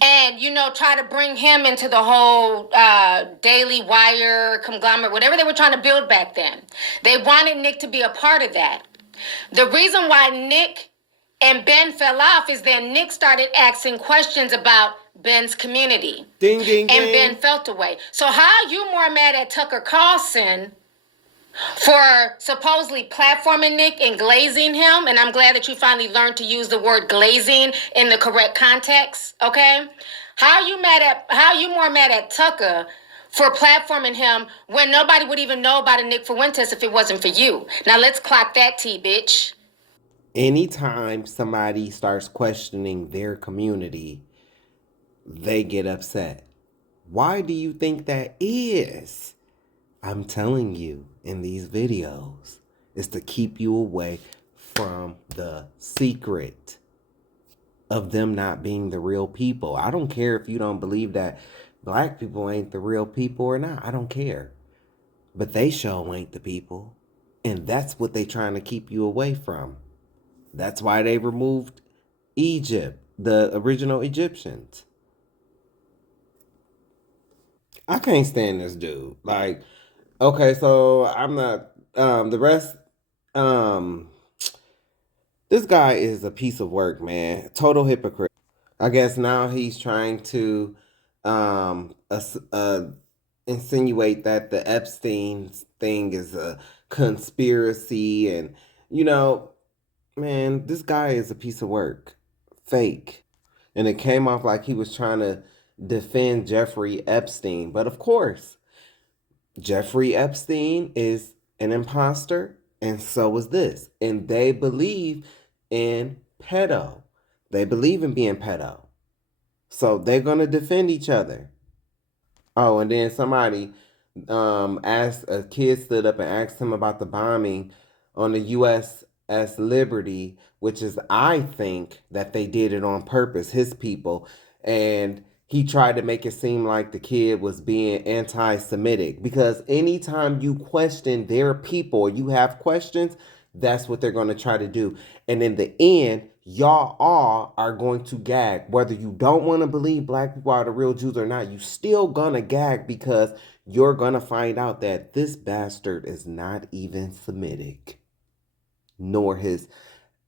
and, try to bring him into the whole Daily Wire conglomerate, whatever they were trying to build back then. They wanted Nick to be a part of that. The reason why Nick and Ben fell off is that Nick started asking questions about Ben's community. Ding, ding, ding. And Ben felt away. So how are you more mad at Tucker Carlson for supposedly platforming Nick and glazing him? And I'm glad that you finally learned to use the word glazing in the correct context, okay? How are you more mad at Tucker for platforming him when nobody would even know about a Nick Fuentes if it wasn't for you? Now let's clock that T, bitch. Anytime somebody starts questioning their community, they get upset. Why do you think that is? I'm telling you in these videos, it's to keep you away from the secret of them not being the real people. I don't care if you don't believe that black people ain't the real people or not. I don't care. But they sure ain't the people. And that's what they trying to keep you away from. That's why they removed Egypt, the original Egyptians. I can't stand this dude. Like, okay, so I'm not, the rest, this guy is a piece of work, man. Total hypocrite. I guess now he's trying to, insinuate that the Epstein thing is a conspiracy and, man, this guy is a piece of work. Fake. And it came off like he was trying to defend Jeffrey Epstein. But of course, Jeffrey Epstein is an imposter, and so is this. And they believe in pedo. They believe in being pedo. So they're going to defend each other. Oh, and then somebody asked, a kid stood up and asked him about the bombing on the USS Liberty, which is, I think, that they did it on purpose, his people. And he tried to make it seem like the kid was being anti-Semitic, because anytime you question their people or you have questions, that's what they're going to try to do. And in the end, y'all all are going to gag. Whether you don't want to believe black people are the real Jews or not, you still going to gag, because you're going to find out that this bastard is not even Semitic, nor his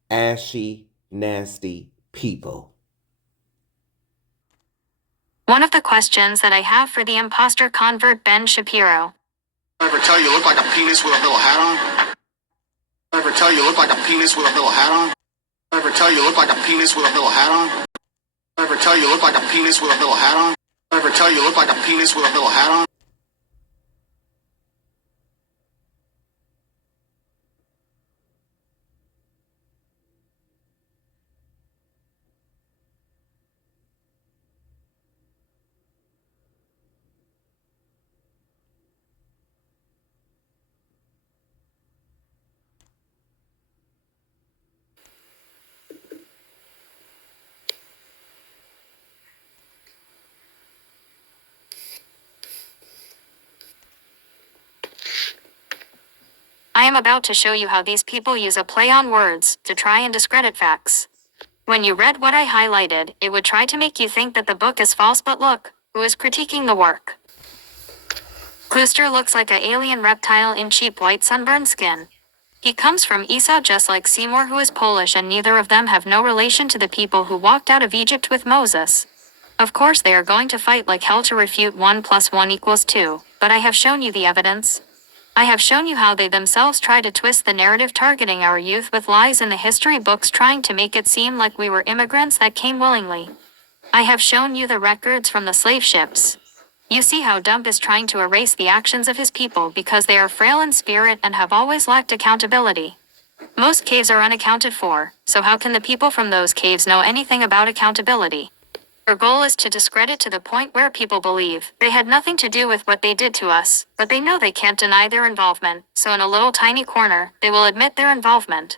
ashy, nasty people. One of the questions that I have for the imposter convert Ben Shapiro. Ever tell you look like a penis with a little hat on? Ever tell you look like a penis with a little hat on? Ever tell you look like a penis with a little hat on? Ever tell you look like a penis with a little hat on? Ever tell you look like a penis with a little hat on? I am about to show you how these people use a play on words to try and discredit facts. When you read what I highlighted, it would try to make you think that the book is false, but look, who is critiquing the work? Klooster looks like an alien reptile in cheap white sunburned skin. He comes from Esau just like Seymour, who is Polish, and neither of them have no relation to the people who walked out of Egypt with Moses. Of course they are going to fight like hell to refute 1 + 1 = 2, but I have shown you the evidence. I have shown you how they themselves try to twist the narrative targeting our youth with lies in the history books trying to make it seem like we were immigrants that came willingly. I have shown you the records from the slave ships. You see how Dump is trying to erase the actions of his people because they are frail in spirit and have always lacked accountability. Most caves are unaccounted for, so how can the people from those caves know anything about accountability? Their goal is to discredit to the point where people believe they had nothing to do with what they did to us, but they know they can't deny their involvement, so in a little tiny corner, they will admit their involvement.